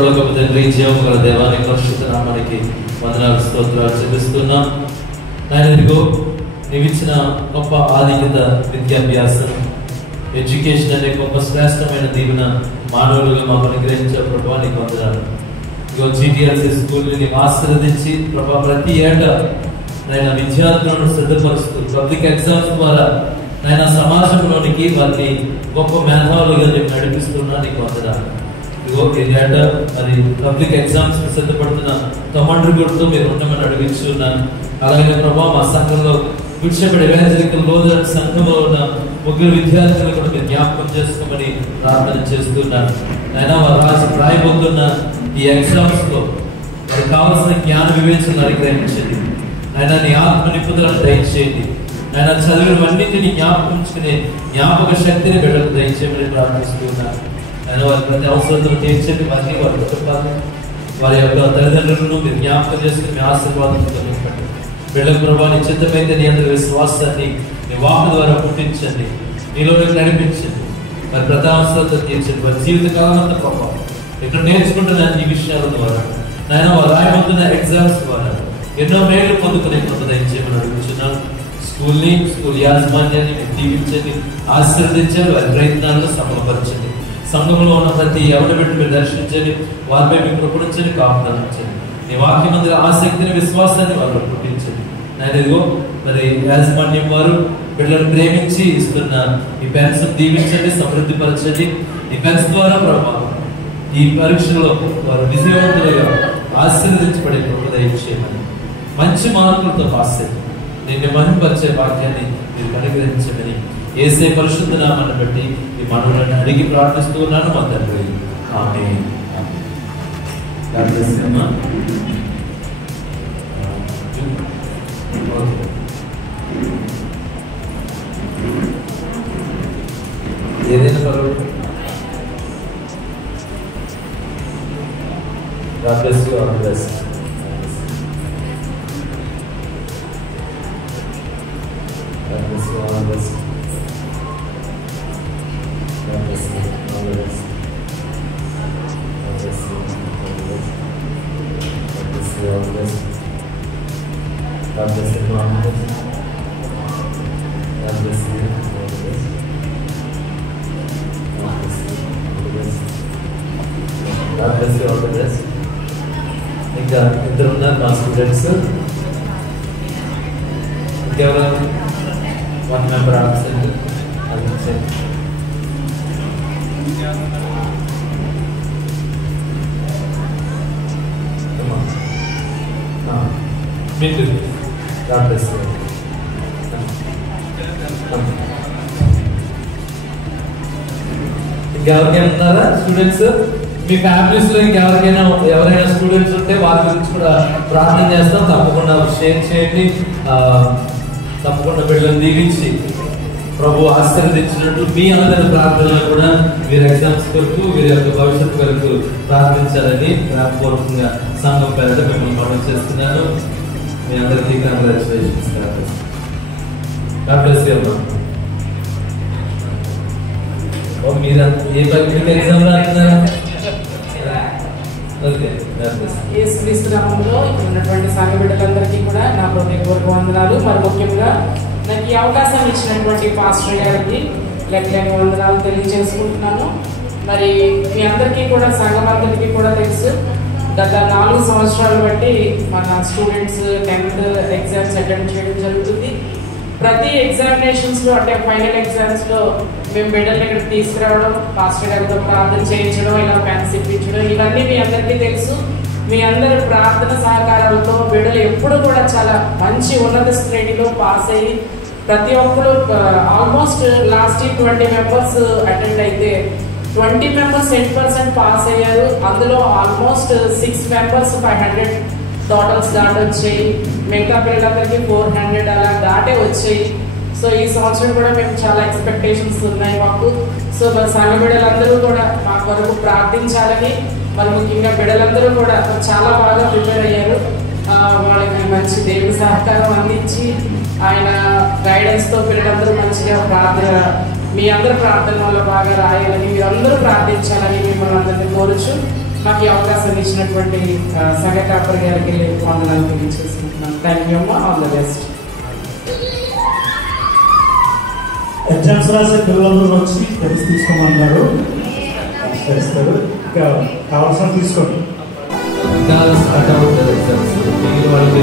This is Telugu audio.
పరలోకపు తండ్రి, జీవము గల దేవాని పరిశుద్ధ నామానికి వందనాలు స్తోత్రాలు చెల్లిస్తున్నాం. నాయన, ఇదిగో నీవిచ్చిన గొప్ప ఆధిక్యత విద్యాభ్యాసం, ఎడ్యుకేషన్ అనే గొప్ప శ్రేష్టమైన దీవెన మానవులుగా మాకు అనుగ్రహించే ప్రభావ నీకు వందనాలు. ఇదిగో GTLC స్కూల్ని నీవు ఆశీర్వదించి ప్రభా ప్రతి ఏటా నాయన విద్యార్థులను సిద్ధపరుస్తూ పబ్లిక్ ఎగ్జామ్స్ ద్వారా నాయన సమాజంలోనికి వారిని గొప్ప మేధావులుగా నేను నడిపిస్తున్నా నీకు వందనాలు. ఇదిగో ఈ ఏటా మరి పబ్లిక్ ఎగ్జామ్స్ సిద్ధపడుతున్న తమండ్రిగుడితో మీరు ఉండమని అడిగించున్నాను. అలాగే ప్రభావ మా సంఘంలో గుడ్షెపడి ఎవెంజలికల్ లోదర్ సంఘంలో ఉన్న ముగ్గురు విద్యార్థులను కూడా మీరు జ్ఞాపకం చేసుకోమని ప్రార్థన చేస్తున్నాను. అయినా వారు రాయబోతున్న ఈ ఎగ్జామ్స్ లో వారికి కావాల్సిన జ్ఞాన వివేచనలు అనుగ్రహించండి. ఆయన నీ ఆత్మ నిపుణులను దయచేయండి. ఆయన చదివినవన్నింటినీ జ్ఞాపకించుకునే జ్ఞాపక శక్తిని బిడ్డలకు దయచేయమని ప్రార్థిస్తున్నాను. ఆయన వారి ప్రతి అవసరతను తీర్చండి. వారిని వారి కుటుంబాన్ని వారి యొక్క తల్లిదండ్రులను మీరు జ్ఞాపకం చేసుకుని మీ ఆశీర్వాదం కలిగించండి. బిడ్డల ప్రభావ నిశ్చితమైతే నీ అందరి విశ్వాసాన్ని నీ వాక్ ద్వారా పుట్టించండి, నీలోకి నడిపించండి. వారి ప్రతి అవసరతను తీర్చండి. వారి జీవితకాలం అంతా ప్రభావం ఇక్కడ నేర్చుకుంటున్న ఈ విషయాల ద్వారా నాయన వారు రాయబోతున్న ఎగ్జామ్స్ ద్వారా ఎన్నో మేలు పొందుకునే కృప దయచేయమని అడుగుతున్నాను. స్కూల్ యాజమాన్యాన్ని మీరు దీవించండి, ఆశీర్వదించండి, వారి ప్రయత్నాలను సఫలపరచండి. సంఘంలో ఉన్న ప్రతి ఎవరి బిడ్డ మీరు దర్శించండి, వారిపై మీకు కృపణించండి, కాపుదలించండి. నీ వాక్యం మంది ఆసక్తిని విశ్వాసాన్ని వారు పుట్టించండి. నేను ఇదిగో మరి యాజమాన్యం వారు బిడ్డలను ప్రేమించి ఇస్తున్న ఈ పెన్స్ దీవించండి, సమృద్ధి పరచండి. ఈ పెన్స్ ద్వారా ప్రభావం ఈ పరీక్షలో వారు విజయవంతులుగా ఆశీర్వదించబడే కృప దయచేయమని, మంచి మార్కులతో పాస్ అయ్యి నిన్ను మహింపరిచే వాక్యాన్ని మీరు అనుగ్రహించమని యేసే పరిశుద్ధ నామాన్ని బట్టి ఈ మనవులను అడిగి ప్రార్థిస్తూ ఉన్నాను మా తండ్రి. ఆమేన్. ఏదైనా పర్వాలేదు. God bless you, all bless. God bless you, all bless. God bless you, all bless. God bless you, all bless. God bless you, all bless. God bless you, all bless. God bless you, all bless. God bless you, all bless. God bless you, all bless. ఇంకా ఇద్దరు ఉన్నారు మా స్టూడెంట్స్. ఇంకెవరు? 1 మెంబర్ ఆబ్సెంట్. మీకు God bless you. ఇంకెవరికైనా ఉన్నారా స్టూడెంట్స్? మీ ఫ్యామిలీస్ లో ఎవరైనా స్టూడెంట్స్ ఉంటే వారి గురించి కూడా ప్రార్థన చేస్తాం. తప్పకుండా షేర్ చేయండి. తప్పకుండా బిడ్డలను దీవించి ప్రభు ఆశీర్వదించినట్లు మీ అందరి ప్రార్థనలు కూడా వీరి ఎగ్జామ్స్ కొరకు, వీరి యొక్క భవిష్యత్తు కొరకు ప్రార్థించాలని ప్రార్థపూర్వకంగా సంఘం పేరిట మిమ్మల్ని మనం చేస్తున్నాను. మీ అందరికీ కంగ్రాచులేషన్స్. God bless you. మీరు ఏ పబ్లిక్ ఎగ్జామ్ రాస్తున్నారా? యేసుక్రీస్తునామములో ఇక్కడ ఉన్నటువంటి సంఘ బిడ్డలందరికీ కూడా నా హృదయపూర్వక వందనాలు. మరి ముఖ్యంగా నాకు ఈ అవకాశం ఇచ్చినటువంటి పాస్టర్ గారికి లెక్కలేని వందనాలు తెలియజేసుకుంటున్నాను. మరి మీ అందరికీ కూడా సంఘం అందరికీ కూడా తెలుసు, గత 4 సంవత్సరాలు బట్టి మన స్టూడెంట్స్ 10th ఎగ్జామ్స్ అటెండ్ చేయడం జరుగుతుంది. ప్రతి ఎగ్జామినేషన్స్ లో అంటే ఫైనల్ ఎగ్జామ్స్ లో మేము బిడ్డల్ని ఇక్కడికి తీసుకురావడం, పాస్టర్ గారితో ప్రార్థన చేయించడం, ఇలా పెన్స్ ఇప్పించడం, ఇవన్నీ మీ అందరికీ తెలుసు. మీ అందరి ప్రార్థన సహకారాలతో బిడ్డలు ఎప్పుడు కూడా చాలా మంచి ఉన్నత శ్రేణిలో పాస్ అయ్యి ప్రతి ఒక్కరు ఆల్మోస్ట్ లాస్ట్ 20 మెంబర్స్ అటెండ్ అయితే 20 మెంబర్స్ 8% పాస్ అయ్యారు. అందులో ఆల్మోస్ట్ 6 మెంబర్స్ 500 టోటల్స్ దాటి వచ్చాయి. మిగతా పిల్లలందరికీ 400 అలా దాటే వచ్చాయి. సో ఈ సంవత్సరం కూడా మేము చాలా ఎక్స్పెక్టేషన్స్ ఉన్నాయి మాకు. సో మరి సంఘ బిడ్డలందరూ కూడా మా కొరకు ప్రార్థించాలని, మరి ముఖ్యంగా బిడ్డలందరూ కూడా చాలా బాగా ప్రిపేర్ అయ్యారు. వాళ్ళకి మంచి దేవుని సహకారం అందించి ఆయన గైడెన్స్తో పిల్లలందరూ మంచిగా ప్రార్థన, మీ అందరూ ప్రార్థన వల్ల బాగా రాయాలని, మీరందరూ ప్రార్థించాలని మిమ్మల్ని అందరినీ కోరుచు మాకు ఈ అవకాశం ఇచ్చినటువంటి సంఘ కాపరి గారికి వందనాలు తెలియజేసుకుంటున్నాను. థ్యాంక్ యూ అమ్మా, ఆల్ ద బెస్ట్. ఎగ్జామ్స్ రాసే పిల్లలందరూ వచ్చి తెలిసి తీసుకోమన్నారు, పరిష్కరిస్తారు. ఇంకా కావాల్సిన తీసుకోండి. ఇంకా స్టార్ట్ అవుతుంది ఎగ్జామ్స్, మిగిలిన వాళ్ళకి